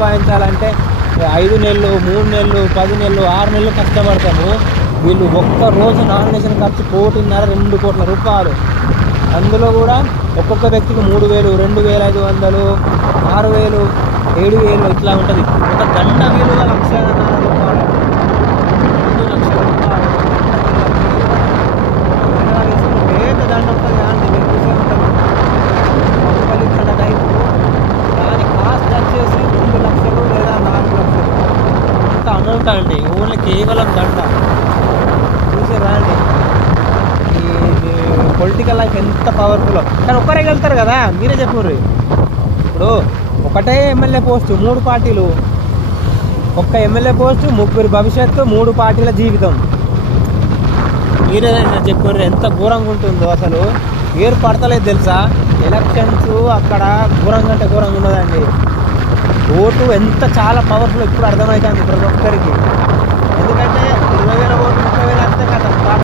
సంపాదించాలంటే 5 నెలలు 3 నెలలు 10 నెలలు 6 నెలలు కష్టపడతాము. వీళ్ళు ఒక్క రోజు నామినేషన్ ఖర్చు 1,5 కోట్ల రూపాయలు. అందులో కూడా ఒక్కొక్క వ్యక్తికి 3,000 2,500 6,000 7,000 ఇట్లా ఉంటుంది. ఒక దండ విలువ 1,50,000 రూపాయలు, 2 లక్షల రూపాయలు. పేద దండ ఉంటుంది కానీ మీరు చూసే ఉంటారు బాహుబలి దండ టైపు. దాని కాస్ట్ వచ్చేసి 2 లక్షలు లేదా 4 లక్షలు అంత అమౌంట్ అండి. ఓన్లీ కేవలం దండ. చూసే రాండి ఈ పొలిటికల్ లైఫ్ ఎంత పవర్ఫుల్. కానీ ఒక్కరే వెళ్తారు కదా, మీరే చెప్పుర్రి. ఇప్పుడు ఒకటే ఎమ్మెల్యే పోస్టు 3 పార్టీలు, ఒక్క ఎమ్మెల్యే పోస్టు 3 భవిష్యత్తు 3 పార్టీల జీవితం. మీరే చెప్పుర్రి ఎంత ఘోరంగా ఉంటుందో. అసలు ఏరు పడతలేదు తెలుసా. ఎలక్షన్స్ అక్కడ ఘోరంగా అంటే ఘోరంగా ఉన్నదండి. ఓటు ఎంత చాలా పవర్ఫుల్ ఇప్పుడు అర్థమవుతుంది ప్రతి ఒక్కరికి.